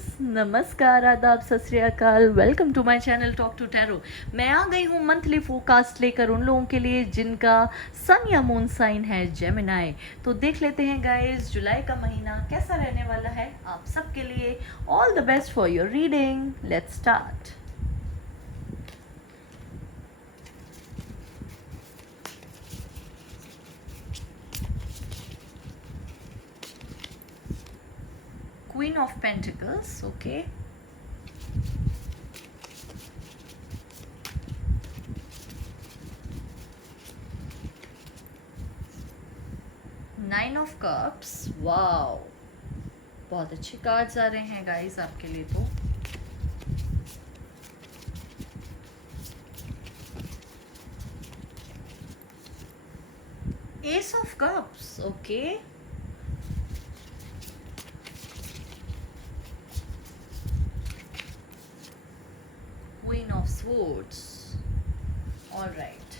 नमस्कार, आदाब, Sat Sri Akal. Welcome to my channel talk to tarot. मैं आ गई हूँ मंथली फोरकास्ट लेकर उन लोगों के लिए जिनका सन या मून साइन है जेमिनाई। तो देख लेते हैं गाइस, जुलाई का महीना कैसा रहने वाला है आप सबके लिए। All the best for your reading. Let's start. Queen of pentacles, okay. Nine of cups, wow, बहुत अच्छे कार्ड्स आ रहे हैं गाइस आपके लिए। तो S of cups, okay. Queen of swords, all right.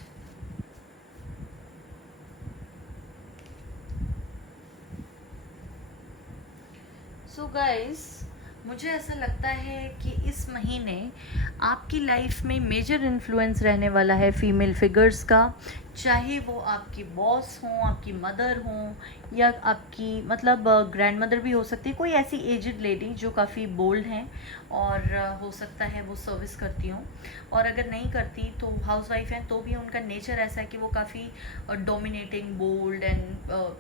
So guys, मुझे ऐसा लगता है कि इस महीने आपकी लाइफ में मेजर इन्फ्लुएंस रहने वाला है फीमेल फिगर्स का। चाहे वो आपकी बॉस हों, आपकी मदर हों, या आपकी मतलब ग्रैंड मदर भी हो सकती है। कोई ऐसी एजड लेडी जो काफ़ी बोल्ड हैं और हो सकता है वो सर्विस करती हों, और अगर नहीं करती तो हाउसवाइफ हैं, तो भी उनका नेचर ऐसा है कि वो काफ़ी dominating, bold and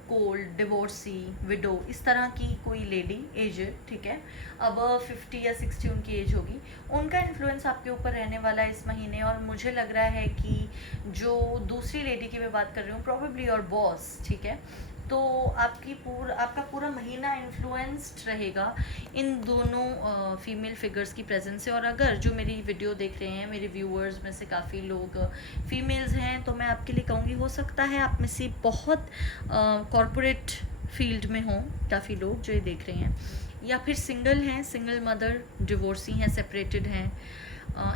cold, divorcee, widow, इस तरह की कोई लेडी एजड, ठीक है, अब 50 या 60 उनकी एज होगी। उनका इन्फ्लुएंस आपके ऊपर रहने वाला है इस महीने। और मुझे लग रहा है कि जो दूसरी लेडी की मैं बात कर रही हूँ, प्रॉबेबली योर बॉस, ठीक है, तो आपका पूरा महीना इन्फ्लुएंस्ड रहेगा इन दोनों फीमेल फिगर्स की प्रेजेंस से। और अगर जो मेरी वीडियो देख रहे हैं, मेरे व्यूअर्स में से काफ़ी लोग फीमेल्स हैं, तो मैं आपके लिए कहूँगी, हो सकता है आप में से बहुत कॉरपोरेट फील्ड में हों काफ़ी लोग जो ये देख रहे हैं, या फिर सिंगल हैं, सिंगल मदर, डिवोर्सी हैं, सेपरेटेड हैं,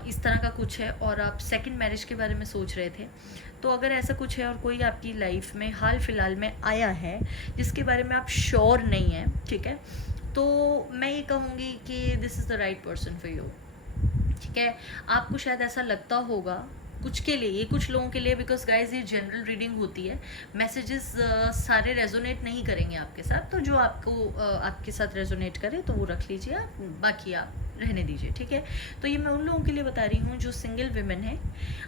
इस तरह का कुछ है, और आप सेकंड मैरिज के बारे में सोच रहे थे। तो अगर ऐसा कुछ है और कोई आपकी लाइफ में हाल फिलहाल में आया है जिसके बारे में आप श्योर नहीं हैं, ठीक है, तो मैं ये कहूँगी कि this is the right person for you, ठीक है। आपको शायद ऐसा लगता होगा कुछ के लिए, ये कुछ लोगों के लिए, बिकॉज गाइज ये जनरल रीडिंग होती है, मैसेजेस सारे रेजोनेट नहीं करेंगे आपके साथ, तो जो आपके साथ रेजोनेट करे तो वो रख लीजिए आप, बाकी आप रहने दीजिए, ठीक है। तो ये मैं उन लोगों के लिए बता रही हूँ जो सिंगल वीमेन है,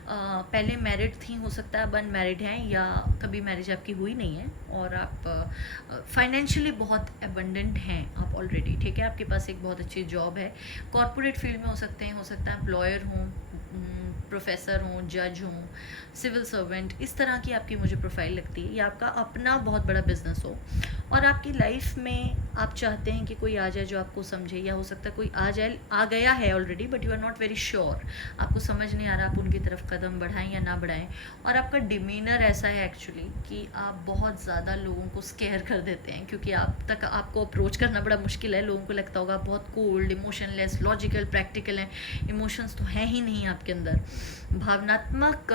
पहले मैरिड थी, हो सकता है अब अनमैरिड हैं, या कभी मैरिज आपकी हुई नहीं है, और आप फाइनेंशियली बहुत एबंडेंट हैं आप ऑलरेडी, ठीक है। आपके पास एक बहुत अच्छी जॉब है, कॉरपोरेट फील्ड में हो सकते हैं, हो सकता है एम्प्लॉयर हों, प्रोफेसर हों, जज हों, सिविल सर्वेंट, इस तरह की आपकी मुझे प्रोफाइल लगती है, या आपका अपना बहुत बड़ा बिजनेस हो, और आपकी लाइफ में आप चाहते हैं कि कोई आ जाए जो आपको समझे, या हो सकता है कोई आ गया है already, but you are not very sure, आपको समझ नहीं आ रहा आप उनकी तरफ कदम बढ़ाएं या ना बढ़ाएं। और आपका डिमीनर ऐसा है एक्चुअली कि आप बहुत ज़्यादा लोगों को स्केयर कर देते हैं, क्योंकि आपको अप्रोच करना बड़ा मुश्किल है। लोगों को लगता होगा आप बहुत कोल्ड, इमोशनलेस, लॉजिकल, प्रैक्टिकल हैं, इमोशंस तो हैं ही नहीं आपके अंदर, भावनात्मक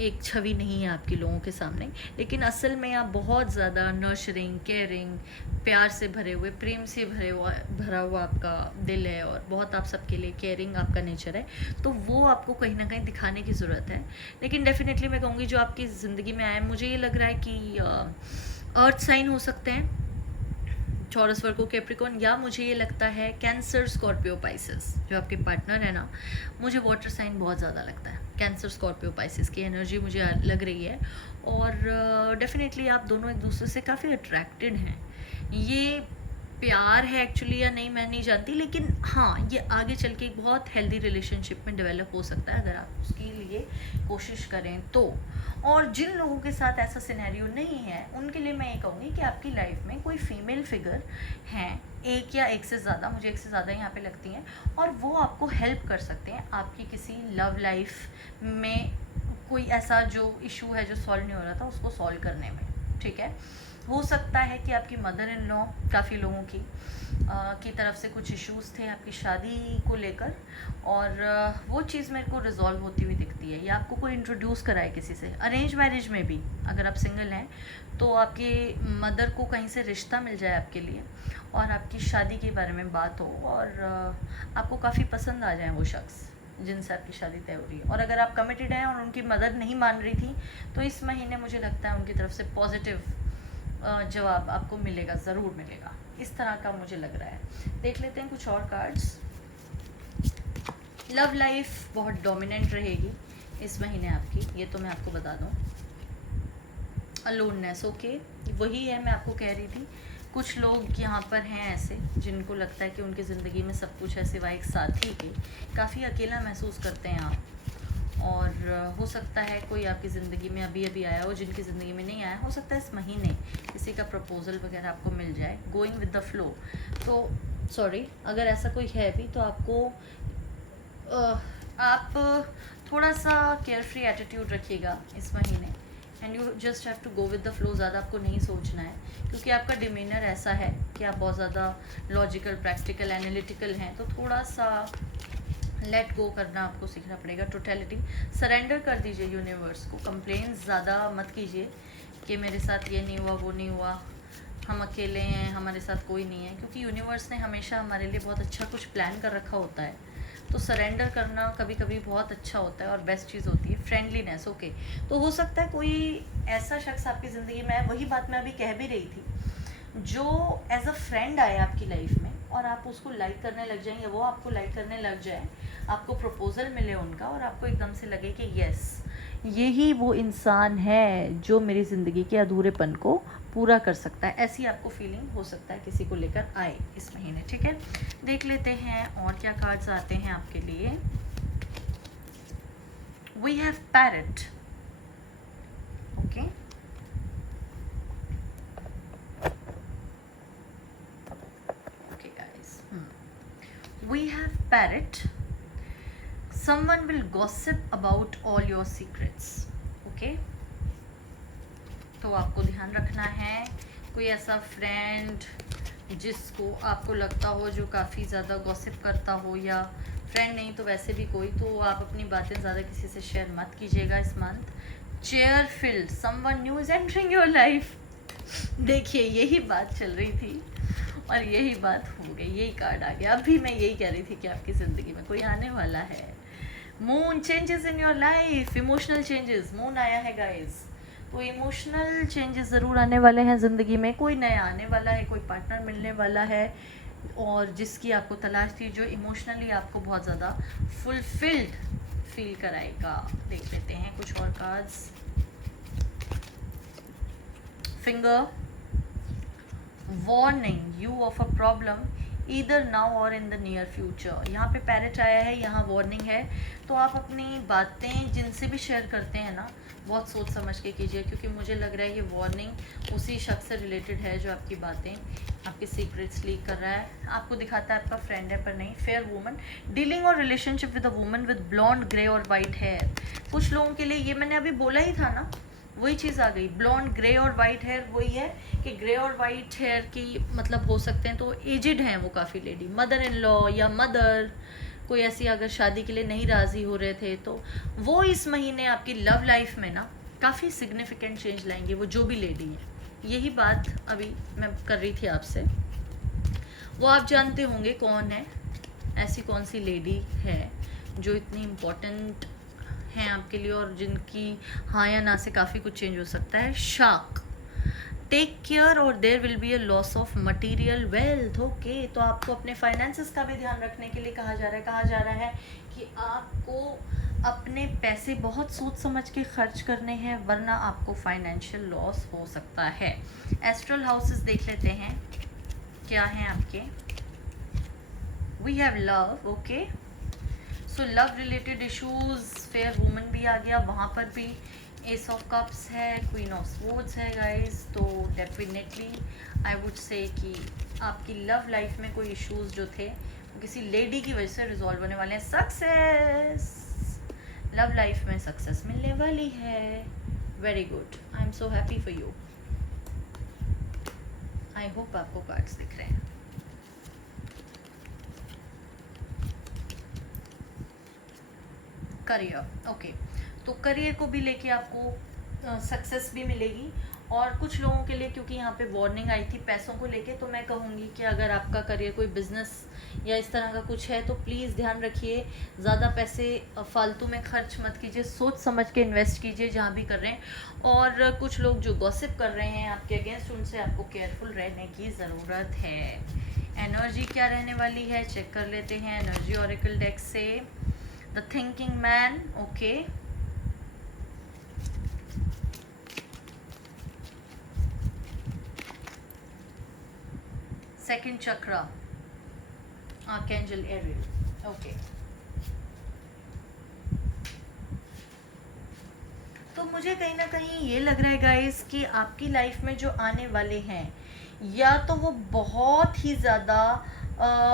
एक छवि नहीं है आपकी लोगों के सामने, लेकिन असल में आप बहुत ज़्यादा नर्चरिंग, केयरिंग, प्यार से भरे हुए, प्रेम से भरा हुआ आपका दिल है, और बहुत आप सबके लिए केयरिंग आपका नेचर है। तो वो आपको कहीं ना कहीं दिखाने की ज़रूरत है। लेकिन डेफिनेटली मैं कहूँगी जो आपकी ज़िंदगी में आए, मुझे ये लग रहा है कि अर्थ साइन हो सकते हैं, टॉरस, वर्गो, कैप्रिकॉर्न, या मुझे ये लगता है कैंसर, स्कॉर्पियो, पाइसेस, जो आपके पार्टनर है ना, मुझे वाटर साइन बहुत ज़्यादा लगता है। कैंसर, स्कॉर्पियो, पाइसेस की एनर्जी मुझे लग रही है, और डेफिनेटली आप दोनों एक दूसरे से काफ़ी अट्रैक्टेड हैं। ये प्यार है एक्चुअली या नहीं मैं नहीं जानती, लेकिन हाँ, ये आगे चल के एक बहुत हेल्दी रिलेशनशिप में डेवलप हो सकता है अगर आप उसके लिए कोशिश करें तो। और जिन लोगों के साथ ऐसा सिनेरियो नहीं है, उनके लिए मैं ये कहूँगी कि आपकी लाइफ में कोई फीमेल फिगर हैं, एक या एक से ज़्यादा, मुझे एक से ज़्यादा यहाँ पे लगती हैं, और वो आपको हेल्प कर सकते हैं आपकी किसी लव लाइफ में, कोई ऐसा जो इशू है जो सॉल्व नहीं हो रहा था उसको सॉल्व करने में, ठीक है। हो सकता है कि आपकी मदर इन लॉ, काफ़ी लोगों की तरफ से कुछ इश्यूज थे आपकी शादी को लेकर, और वो चीज़ मेरे को रिजॉल्व होती हुई दिखती है, या आपको कोई इंट्रोड्यूस कराए किसी से। अरेंज मैरिज में भी अगर आप सिंगल हैं तो आपकी मदर को कहीं से रिश्ता मिल जाए आपके लिए, और आपकी शादी के बारे में बात हो, और आपको काफ़ी पसंद आ जाए वो शख्स जिनसे आपकी शादी तय हो रही है। और अगर आप कमिटेड हैं और उनकी मदद नहीं मान रही थी, तो इस महीने मुझे लगता है उनकी तरफ से पॉजिटिव जवाब आपको मिलेगा, ज़रूर मिलेगा, इस तरह का मुझे लग रहा है। देख लेते हैं कुछ और कार्ड्स। लव लाइफ बहुत डोमिनेंट रहेगी इस महीने आपकी, ये तो मैं आपको बता दूं। अलोननेस, ओके, वही है मैं आपको कह रही थी। कुछ लोग यहाँ पर हैं ऐसे जिनको लगता है कि उनकी ज़िंदगी में सब कुछ है सिवाय एक साथी के, काफ़ी अकेला महसूस करते हैं आप। और हो सकता है कोई आपकी ज़िंदगी में अभी अभी आया हो, जिनकी ज़िंदगी में नहीं आया, हो सकता है इस महीने किसी का प्रपोजल वगैरह आपको मिल जाए, गोइंग विद द फ्लो। तो सॉरी, अगर ऐसा कोई है भी तो आपको आप थोड़ा सा केयर फ्री एटीट्यूड रखिएगा इस महीने, and you just have to go with the flow. ज़्यादा आपको नहीं सोचना है, क्योंकि आपका डिमीनर ऐसा है कि आप बहुत ज़्यादा लॉजिकल, प्रैक्टिकल, एनालिटिकल हैं, तो थोड़ा सा लेट गो करना आपको सीखना पड़ेगा। टोटलिटी, सरेंडर कर दीजिए यूनिवर्स को। कंप्लेन ज़्यादा मत कीजिए कि मेरे साथ ये नहीं हुआ, वो नहीं हुआ, हम अकेले हैं, हमारे साथ कोई नहीं है, क्योंकि यूनिवर्स ने हमेशा हमारे लिए बहुत अच्छा कुछ प्लान कर रखा होता है। तो सरेंडर करना कभी कभी बहुत अच्छा होता है और बेस्ट चीज़ होती है। फ्रेंडलीनेस, ओके, तो हो सकता है कोई ऐसा शख्स आपकी ज़िंदगी में है, वही बात मैं अभी कह भी रही थी, जो एज अ फ्रेंड आए आपकी लाइफ में और आप उसको लाइक करने लग जाएं, या वो आपको लाइक करने लग जाए, आपको प्रपोजल मिले उनका और आपको एकदम से लगे कि यस, यही वो इंसान है जो मेरी ज़िंदगी के अधूरेपन को पूरा कर सकता है। ऐसी आपको फीलिंग हो सकता है किसी को लेकर आए इस महीने, ठीक है। देख लेते हैं और क्या कार्ड्स आते हैं आपके लिए। We have parrot, okay, okay guys, we have parrot. Someone will gossip about all your secrets, okay? तो आपको ध्यान रखना है, कोई ऐसा फ्रेंड जिसको आपको लगता हो जो काफ़ी ज़्यादा गॉसिप करता हो, या फ्रेंड नहीं तो वैसे भी कोई, तो आप अपनी बातें ज़्यादा किसी से शेयर मत कीजिएगा इस month. Chair field, someone new is entering your life. देखिए, यही बात चल रही थी और यही बात हो गई, यही कार्ड आ गया। अभी मैं यही कह रही थी कि आपकी ज़िंदगी में कोई आने वाला है। Moon changes in your life, emotional changes, moon आया है गाइस, तो इमोशनल चेंजेस ज़रूर आने वाले हैं ज़िंदगी में। कोई नया आने वाला है, कोई पार्टनर मिलने वाला है, और जिसकी आपको तलाश थी, जो इमोशनली आपको बहुत ज़्यादा फुलफिल्ड फील कराएगा। देख लेते हैं कुछ और cards. Finger, warning you of a problem either now और इन द नियर फ्यूचर। यहाँ पे पैरेट आया है, यहाँ वार्निंग है, तो आप अपनी बातें जिनसे भी शेयर करते हैं ना, बहुत सोच समझ के कीजिए, क्योंकि मुझे लग रहा है ये वार्निंग उसी शख्स से रिलेटेड है जो आपकी बातें, आपके सीक्रेट्स लीक कर रहा है। आपको दिखाता है आपका फ्रेंड है पर नहीं। फेयर वुमन, डीलिंग और relationship with a woman with blonde, grey और वाइट हेयर। कुछ लोगों के लिए ये मैंने अभी बोला ही था ना, वही चीज़ आ गई। ब्लॉन्ड, ग्रे और वाइट हेयर, वही है कि ग्रे और वाइट हेयर की मतलब हो सकते हैं तो एजिड हैं वो काफ़ी लेडी, मदर इन लॉ या मदर, कोई ऐसी अगर शादी के लिए नहीं राज़ी हो रहे थे, तो वो इस महीने आपकी लव लाइफ में ना काफ़ी सिग्निफिकेंट चेंज लाएंगे, वो जो भी लेडी है। यही बात अभी मैं कर रही थी आपसे। वो आप जानते होंगे कौन है, ऐसी कौन सी लेडी है जो इतनी इम्पोर्टेंट हैं आपके लिए और जिनकी हाँ या ना से काफ़ी कुछ चेंज हो सकता है। शार्क, टेक केयर और there will be a loss of material wealth, okay, तो आपको अपने फाइनेंसेस का भी ध्यान रखने के लिए कहा जा रहा है कि आपको अपने पैसे बहुत सोच समझ के खर्च करने हैं, वरना आपको फाइनेंशियल लॉस हो सकता है। एस्ट्रल हाउसेस देख लेते हैं क्या हैं आपके। We have love, okay, so love related issues, fair woman भी आ गया, वहाँ पर भी एस ऑफ कप्स है, क्वीन ऑफ स्वॉर्ड्स है गाइस, तो डेफिनेटली आई वुड से कि आपकी लव लाइफ में कोई इश्यूज जो थे वो किसी लेडी की वजह से रिजॉल्व होने वाले हैं। सक्सेस, लव लाइफ में सक्सेस मिलने वाली है, very good, I am so happy for you. I hope आपको कार्ड्स दिख रहे हैं। करियर, ओके, तो करियर को भी लेके आपको सक्सेस भी मिलेगी। और कुछ लोगों के लिए, क्योंकि यहाँ पे वार्निंग आई थी पैसों को लेके, तो मैं कहूँगी कि अगर आपका करियर कोई बिजनेस या इस तरह का कुछ है तो प्लीज़ ध्यान रखिए, ज़्यादा पैसे फालतू में खर्च मत कीजिए, सोच समझ के इन्वेस्ट कीजिए जहाँ भी कर रहे हैं। और कुछ लोग जो गॉसिप कर रहे हैं आपके अगेंस्ट, उनसे आपको केयरफुल रहने की ज़रूरत है। एनर्जी क्या रहने वाली है चेक कर लेते हैं एनर्जी ऑरेकल डेक से। The thinking man, okay, second chakra, archangel Ariel, okay. तो मुझे कहीं ना कहीं ये लग रहा है गाइस कि आपकी लाइफ में जो आने वाले हैं, या तो वो बहुत ही ज़्यादा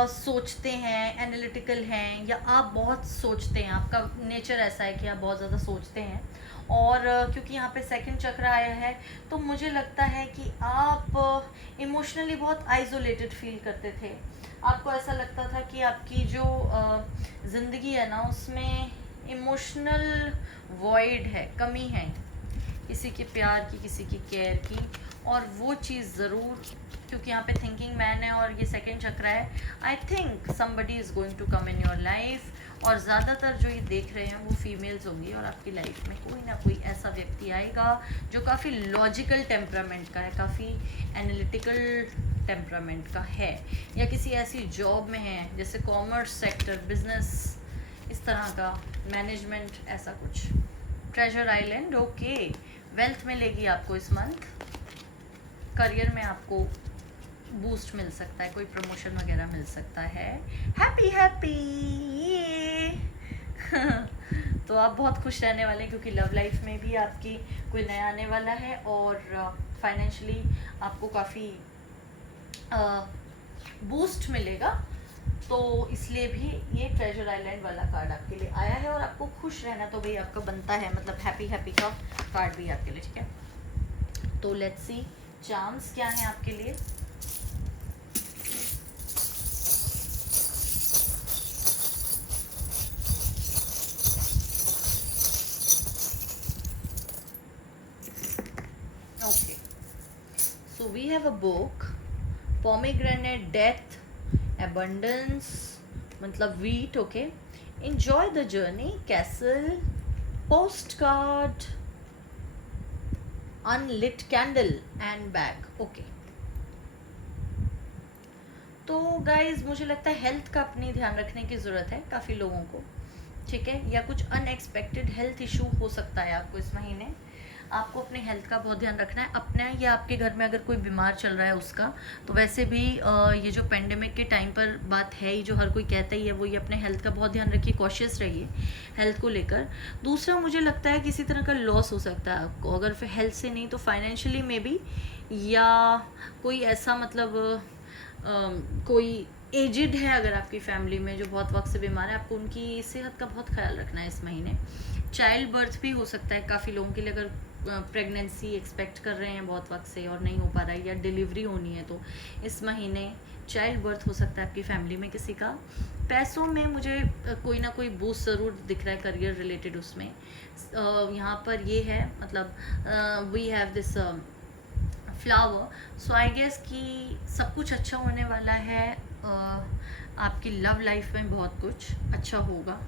सोचते हैं, एनालिटिकल हैं, या आप बहुत सोचते हैं, आपका नेचर ऐसा है कि आप बहुत ज़्यादा सोचते हैं। और क्योंकि यहाँ पे सेकंड चक्र आया है, तो मुझे लगता है कि आप इमोशनली बहुत आइसोलेटेड फील करते थे। आपको ऐसा लगता था कि आपकी जो ज़िंदगी है ना, उसमें इमोशनल वॉइड है, कमी है किसी के प्यार की, किसी की केयर की। और वो चीज़ ज़रूर, क्योंकि यहाँ पे थिंकिंग मैन है और ये सेकंड चक्र है, I think somebody is going to come in your life. और ज़्यादातर जो ये देख रहे हैं वो फीमेल्स होंगी, और आपकी लाइफ में कोई ना कोई ऐसा व्यक्ति आएगा जो काफ़ी लॉजिकल टेम्परामेंट का है, काफ़ी एनालिटिकल टेम्परामेंट का है, या किसी ऐसी जॉब में है जैसे कॉमर्स सेक्टर, बिजनेस, इस तरह का, मैनेजमेंट, ऐसा कुछ। ट्रेजर आइलैंड, ओके, वेल्थ मिलेगी आपको इस मंथ। करियर में आपको बूस्ट मिल सकता है, कोई प्रमोशन वगैरह मिल सकता है। हैप्पी हैप्पी ये तो आप बहुत खुश रहने वाले हैं, क्योंकि लव लाइफ में भी आपकी कोई नया आने वाला है, और फाइनेंशियली आपको काफ़ी बूस्ट मिलेगा। तो इसलिए भी ये ट्रेजर आइलैंड वाला कार्ड आपके लिए आया है। और आपको खुश रहना तो भाई आपका बनता है, मतलब हैप्पी हैप्पी का कार्ड भी आपके लिए, ठीक है। तो लेट्स सी चार्म्स क्या है आपके लिए। Okay, so we have a book, pomegranate, death, abundance, मतलब wheat, okay, enjoy the journey, castle, postcard, unlit candle and bag, okay। तो गाइज मुझे लगता है हेल्थ का अपनी ध्यान रखने की ज़रूरत है काफ़ी लोगों को, ठीक है, या कुछ अनएक्सपेक्टेड हेल्थ इशू हो सकता है आपको इस महीने। आपको अपने हेल्थ का बहुत ध्यान रखना है, अपना या आपके घर में अगर कोई बीमार चल रहा है उसका। तो वैसे भी ये जो पेंडेमिक के टाइम पर बात है ही, जो हर कोई कहता ही है, वो ये अपने हेल्थ का बहुत ध्यान रखिए, कॉशियस रहिए हेल्थ को लेकर। दूसरा, मुझे लगता है किसी तरह का लॉस हो सकता है आपको, अगर फिर हेल्थ से नहीं तो फाइनेंशियली में भी, या कोई ऐसा मतलब कोई एजिड है अगर आपकी फैमिली में जो बहुत वक्त से बीमार है, आपको उनकी सेहत का बहुत ख्याल रखना है इस महीने। चाइल्ड बर्थ भी हो सकता है काफ़ी लोगों के लिए, अगर प्रेगनेंसी एक्सपेक्ट कर रहे हैं बहुत वक्त से और नहीं हो पा रहा है, या डिलीवरी होनी है, तो इस महीने चाइल्ड बर्थ हो सकता है आपकी फैमिली में किसी का। पैसों में मुझे कोई ना कोई बूस्ट ज़रूर दिख रहा है करियर रिलेटेड उसमें। यहाँ पर ये है, मतलब we have this flower, so I guess कि सब कुछ अच्छा होने वाला है। आपकी लव लाइफ में बहुत कुछ अच्छा होगा।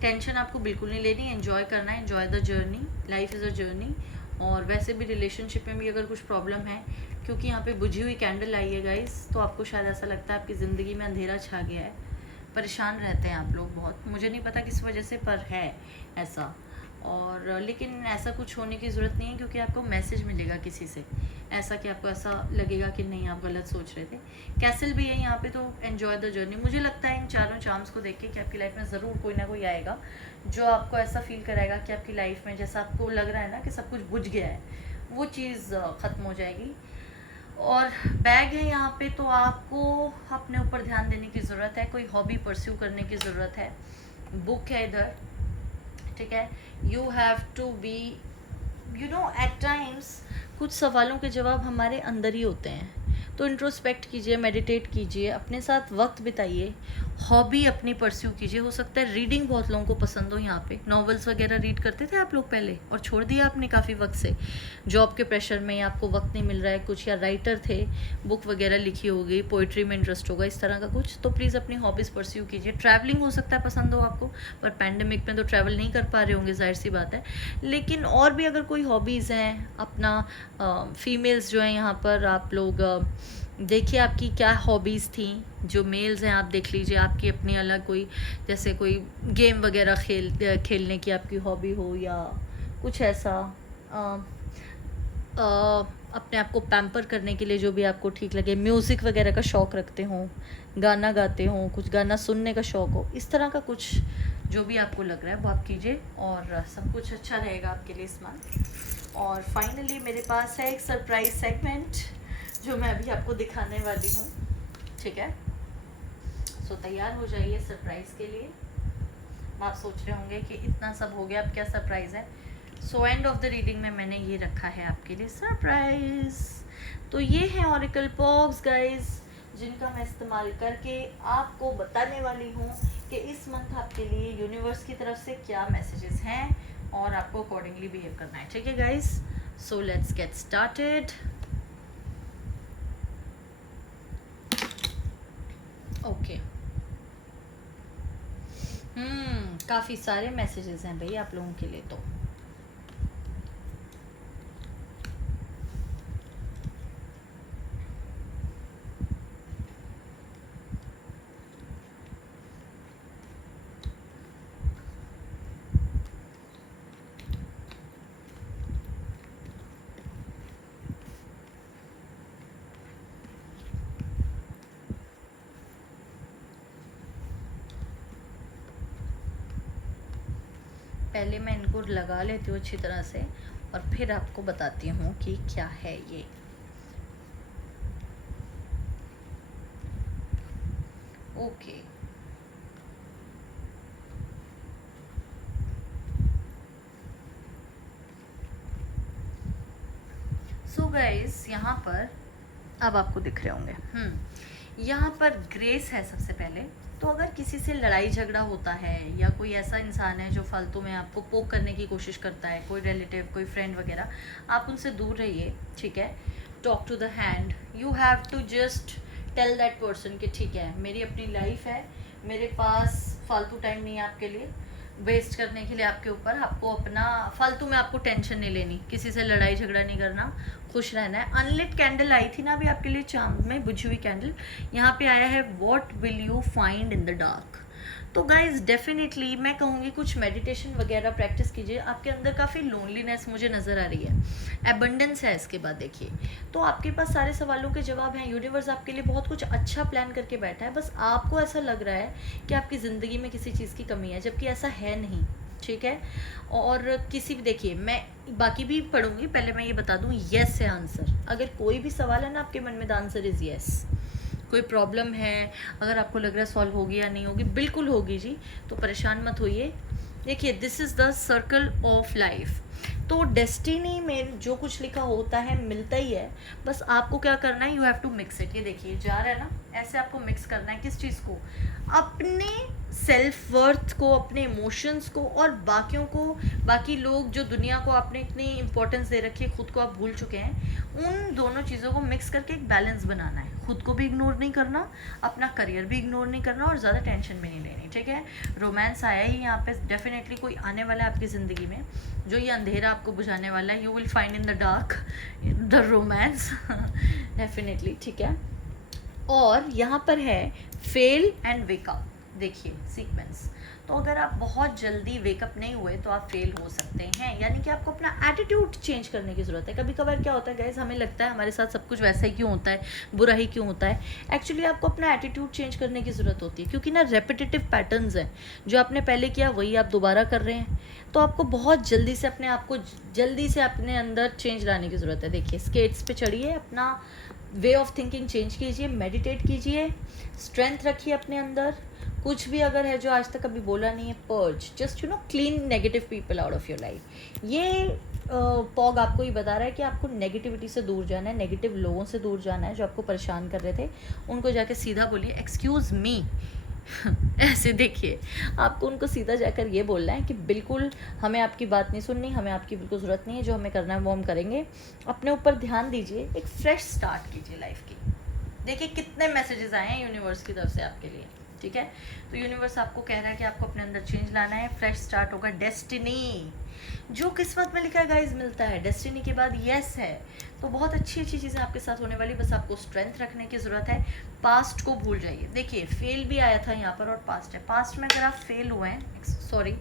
टेंशन आपको बिल्कुल नहीं लेनी, एंजॉय करना है, enjoy the journey, life is a journey. और वैसे भी रिलेशनशिप में भी अगर कुछ प्रॉब्लम है, क्योंकि यहाँ पे बुझी हुई कैंडल आई है गाइस, तो आपको शायद ऐसा लगता है आपकी ज़िंदगी में अंधेरा छा गया है, परेशान रहते हैं आप लोग बहुत, मुझे नहीं पता किस वजह से, पर है ऐसा। और लेकिन ऐसा कुछ होने की ज़रूरत नहीं है, क्योंकि आपको मैसेज मिलेगा किसी से ऐसा कि आपको ऐसा लगेगा कि नहीं आप गलत सोच रहे थे। कैसल भी है यहाँ पे, तो एन्जॉय द जर्नी। मुझे लगता है इन चारों चार्म्स को देख के कि आपकी लाइफ में ज़रूर कोई ना कोई आएगा जो आपको ऐसा फील कराएगा कि आपकी लाइफ में जैसा आपको लग रहा है ना कि सब कुछ बुझ गया है, वो चीज़ ख़त्म हो जाएगी। और बैग है यहाँ पे, तो आपको अपने ऊपर ध्यान देने की ज़रूरत है, कोई हॉबी परस्यू करने की ज़रूरत है। बुक है इधर, ठीक है। You have to be, you know, at times कुछ सवालों के जवाब हमारे अंदर ही होते हैं, तो इंट्रोस्पेक्ट कीजिए, मेडिटेट कीजिए, अपने साथ वक्त बिताइए, हॉबी अपनी परस्यू कीजिए। हो सकता है रीडिंग बहुत लोगों को पसंद हो, यहाँ पे नॉवेल्स वगैरह रीड करते थे आप लोग पहले और छोड़ दिया आपने काफ़ी वक्त से, जॉब के प्रेशर में या आपको वक्त नहीं मिल रहा है कुछ, या राइटर थे, बुक वगैरह लिखी होगी, पोइट्री में इंटरेस्ट होगा, इस तरह का कुछ, तो प्लीज़ अपनी हॉबीज़ परस्यू कीजिए। ट्रैवलिंग हो सकता है पसंद हो आपको, पर पैंडमिक में तो ट्रैवल नहीं कर पा रहे होंगे, जाहिर सी बात है। लेकिन और भी अगर कोई हॉबीज़ हैं अपना, फीमेल्स जो हैं यहाँ पर, आप लोग देखिए आपकी क्या हॉबीज़ थी। जो मेल्स हैं आप देख लीजिए, आपकी अपनी अलग कोई, जैसे कोई गेम वगैरह खेलने की आपकी हॉबी हो, या कुछ ऐसा अपने आप को पैम्पर करने के लिए जो भी आपको ठीक लगे, म्यूज़िक वगैरह का शौक़ रखते हों, गाना गाते हों, कुछ गाना सुनने का शौक़ हो, इस तरह का कुछ जो भी आपको लग रहा है वो आप कीजिए, और सब कुछ अच्छा रहेगा आपके लिए इस मंथ। और फाइनली मेरे पास है एक सरप्राइज सेगमेंट जो मैं अभी आपको दिखाने वाली हूँ, ठीक है। सो तैयार हो जाइए सरप्राइज़ के लिए। आप सोच रहे होंगे कि इतना सब हो गया, अब क्या सरप्राइज़ है। So end of the reading में मैंने ये रखा है आपके लिए सरप्राइज़। तो ये है ऑरेकल बॉक्स गाइस, जिनका मैं इस्तेमाल करके आपको बताने वाली हूँ कि इस मंथ आपके लिए यूनिवर्स की तरफ से क्या मैसेजेस हैं और आपको अकॉर्डिंगली बिहेव करना है, ठीक है guys. So let's get started. Okay, काफ़ी सारे मैसेजेस हैं भाई आप लोगों के लिए। तो पहले मैं इनको लगा लेती हूँ अच्छी तरह से और फिर आपको बताती हूँ कि क्या है ये। ओके, सो गाइस यहाँ पर अब आपको दिख रहे होंगे, यहाँ पर ग्रेस है सबसे पहले। तो अगर किसी से लड़ाई झगड़ा होता है या कोई ऐसा इंसान है जो फालतू में आपको पोक करने की कोशिश करता है, कोई रिलेटिव, कोई फ्रेंड वगैरह, आप उनसे दूर रहिए, ठीक है। Talk to the hand, you have to just tell that person कि ठीक है, मेरी अपनी लाइफ है, मेरे पास फालतू टाइम नहीं है आपके लिए वेस्ट करने के लिए आपके ऊपर। आपको अपना फालतू में आपको टेंशन नहीं लेनी, किसी से लड़ाई झगड़ा नहीं करना, खुश रहना है। अनलिट कैंडल आई थी ना अभी आपके लिए, चांद में बुझी हुई कैंडल, यहाँ पे आया है what will you find in the dark. तो गाइज डेफिनेटली मैं कहूँगी कुछ मेडिटेशन वगैरह प्रैक्टिस कीजिए। आपके अंदर काफ़ी लोनलीनेस मुझे नज़र आ रही है, एबंडेंस है इसके बाद देखिए, तो आपके पास सारे सवालों के जवाब हैं। यूनिवर्स आपके लिए बहुत कुछ अच्छा प्लान करके बैठा है, बस आपको ऐसा लग रहा है कि आपकी ज़िंदगी में किसी चीज़ की कमी है, जबकि ऐसा है नहीं, ठीक है। और किसी भी, देखिए मैं बाकी भी पढ़ूंगी, पहले मैं ये बता दूं येस है आंसर। अगर कोई भी सवाल है ना आपके मन में, द आंसर इज़ येस। कोई प्रॉब्लम है, अगर आपको लग रहा है सॉल्व होगी या नहीं होगी, बिल्कुल होगी जी, तो परेशान मत होइए। देखिए this is the circle of life. तो डेस्टिनी में जो कुछ लिखा होता है मिलता ही है, बस आपको क्या करना है, you have to mix it. ये देखिए जा रहा है ना, ऐसे आपको मिक्स करना है किस चीज़ को, अपने सेल्फ वर्थ को, अपने इमोशंस को, और बाकियों को, बाकी लोग जो दुनिया को आपने इतनी इंपॉर्टेंस दे रखी है, खुद को आप भूल चुके हैं, उन दोनों चीज़ों को मिक्स करके एक बैलेंस बनाना है। खुद को भी इग्नोर नहीं करना, अपना करियर भी इग्नोर नहीं करना, और ज़्यादा टेंशन भी नहीं लेनी, ठीक है। रोमांस आया ही यहाँ पे, डेफिनेटली कोई आने वाला है आपकी ज़िंदगी में जो ये अंधेरा आपको बुझाने वाला है। You will find in the dark the romance definitely, ठीक है। और यहाँ पर है फेल एंड वेकअप, देखिए सीक्वेंस। तो अगर आप बहुत जल्दी वेकअप नहीं हुए तो आप फेल हो सकते हैं, यानी कि आपको अपना एटीट्यूड चेंज करने की ज़रूरत है। कभी कभार क्या होता है गाइस, हमें लगता है हमारे साथ सब कुछ वैसा ही क्यों होता है, बुरा ही क्यों होता है। एक्चुअली आपको अपना एटीट्यूड चेंज करने की ज़रूरत होती है, क्योंकि ना रेपिटेटिव पैटर्न्स हैं, जो आपने पहले किया वही आप दोबारा कर रहे हैं। तो आपको बहुत जल्दी से अपने आप को जल्दी से अपने अंदर चेंज लाने की ज़रूरत है। देखिए स्केट्स पे चढ़िए, अपना वे ऑफ थिंकिंग चेंज कीजिए, मेडिटेट कीजिए, स्ट्रेंथ रखिए अपने अंदर। कुछ भी अगर है जो आज तक कभी बोला नहीं है, purge, just you know clean negative people out of your life. ये पॉग आपको ये बता रहा है कि आपको नेगेटिविटी से दूर जाना है, नेगेटिव लोगों से दूर जाना है जो आपको परेशान कर रहे थे। उनको जाके सीधा बोलिए एक्सक्यूज़ मी। ऐसे देखिए, आपको उनको सीधा जाकर ये बोलना है कि बिल्कुल हमें आपकी बात नहीं सुननी, हमें आपकी बिल्कुल ज़रूरत नहीं है, जो हमें करना है वो हम करेंगे। अपने ऊपर ध्यान दीजिए, एक फ्रेश स्टार्ट कीजिए लाइफ की। देखिए कितने मैसेजेस आए हैं यूनिवर्स की तरफ से आपके लिए, ठीक है। तो यूनिवर्स आपको कह रहा है कि आपको अपने अंदर चेंज लाना है, फ्रेश स्टार्ट होगा। डेस्टिनी, जो किस्मत में लिखा है गाइस मिलता है। डेस्टिनी के बाद यस है, तो बहुत अच्छी अच्छी चीज़ें आपके साथ होने वाली, बस आपको स्ट्रेंथ रखने की ज़रूरत है। पास्ट को भूल जाइए। देखिए फेल भी आया था यहाँ पर और पास्ट है। पास्ट में अगर आप फेल हुए हैं, सॉरी,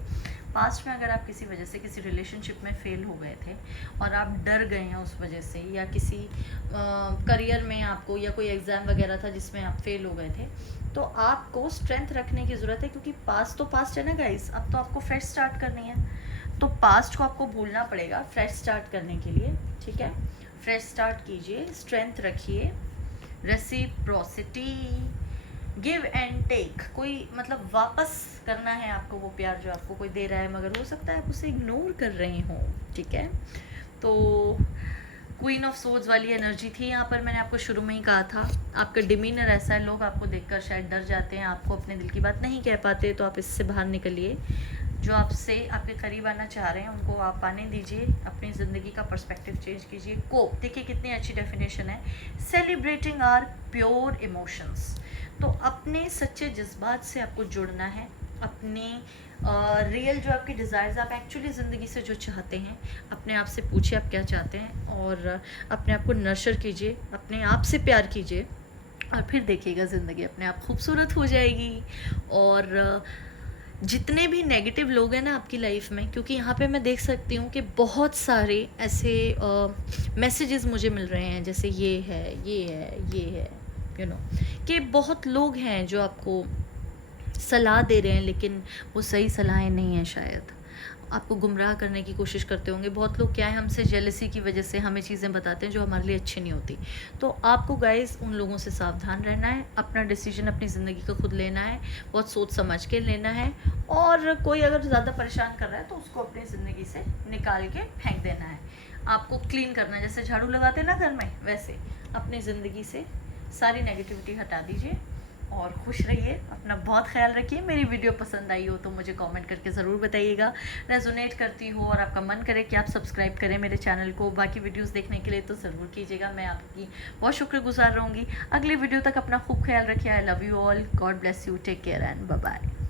पास्ट में अगर आप किसी वजह से किसी रिलेशनशिप में फेल हो गए थे और आप डर गए हैं उस वजह से, या किसी करियर में आपको, या कोई एग्ज़ाम वगैरह था जिसमें आप फेल हो गए थे, तो आपको स्ट्रेंथ रखने की ज़रूरत है, क्योंकि पास्ट तो पास्ट है ना गाइस। अब तो आपको फ्रेश स्टार्ट करनी है, तो पास्ट को आपको भूलना पड़ेगा फ्रेश स्टार्ट करने के लिए, ठीक है। फ्रेश स्टार्ट कीजिए, स्ट्रेंथ रखिए, रेसिप्रोसिटी, गिव एंड टेक, कोई मतलब वापस करना है आपको वो प्यार जो आपको कोई दे रहा है, मगर हो सकता है आप उसे इग्नोर कर रहे हो, ठीक है। तो क्वीन ऑफ सोर्ड्स वाली एनर्जी थी यहाँ पर। मैंने आपको शुरू में ही कहा था, आपका डिमीनर ऐसा है, लोग आपको देखकर शायद डर जाते हैं, आपको अपने दिल की बात नहीं कह पाते, तो आप इससे बाहर निकलिए। जो आपसे आपके करीब आना चाह रहे हैं उनको आप आने दीजिए, अपनी ज़िंदगी का पर्सपेक्टिव चेंज कीजिए। कोप, देखिए कितनी अच्छी डेफिनेशन है, सेलिब्रेटिंग आवर प्योर इमोशंस। तो अपने सच्चे जज्बात से आपको जुड़ना है, अपने रियल जो आपकी डिज़ायर्स, आप एक्चुअली ज़िंदगी से जो चाहते हैं, अपने आप से पूछिए आप क्या चाहते हैं, और अपने आप को नर्चर कीजिए, अपने आप से प्यार कीजिए, और फिर देखिएगा ज़िंदगी अपने आप खूबसूरत हो जाएगी। और जितने भी नेगेटिव लोग हैं ना आपकी लाइफ में, क्योंकि यहाँ पे मैं देख सकती हूँ कि बहुत सारे ऐसे मैसेजेस मुझे मिल रहे हैं, जैसे ये है, ये है, ये है, यू नो, कि बहुत लोग हैं जो आपको सलाह दे रहे हैं, लेकिन वो सही सलाहें नहीं हैं, शायद आपको गुमराह करने की कोशिश करते होंगे। बहुत लोग क्या है, हमसे जेलसी की वजह से हमें चीज़ें बताते हैं जो हमारे लिए अच्छी नहीं होती। तो आपको गाइस उन लोगों से सावधान रहना है, अपना डिसीजन अपनी ज़िंदगी का खुद लेना है, बहुत सोच समझ के लेना है, और कोई अगर ज़्यादा परेशान कर रहा है तो उसको अपनी ज़िंदगी से निकाल के फेंक देना है। आपको क्लीन करना है, जैसे झाड़ू लगाते हैं ना घर में, वैसे अपनी ज़िंदगी से सारी नेगेटिविटी हटा दीजिए और खुश रहिए। अपना बहुत ख्याल रखिए। मेरी वीडियो पसंद आई हो तो मुझे कमेंट करके ज़रूर बताइएगा। रेजोनेट करती हो और आपका मन करे कि आप सब्सक्राइब करें मेरे चैनल को बाकी वीडियोस देखने के लिए, तो ज़रूर कीजिएगा। मैं आपकी बहुत शुक्रगुजार रहूँगी। अगली वीडियो तक अपना खूब ख्याल रखिए। I love you all, God bless you, take care and bye bye.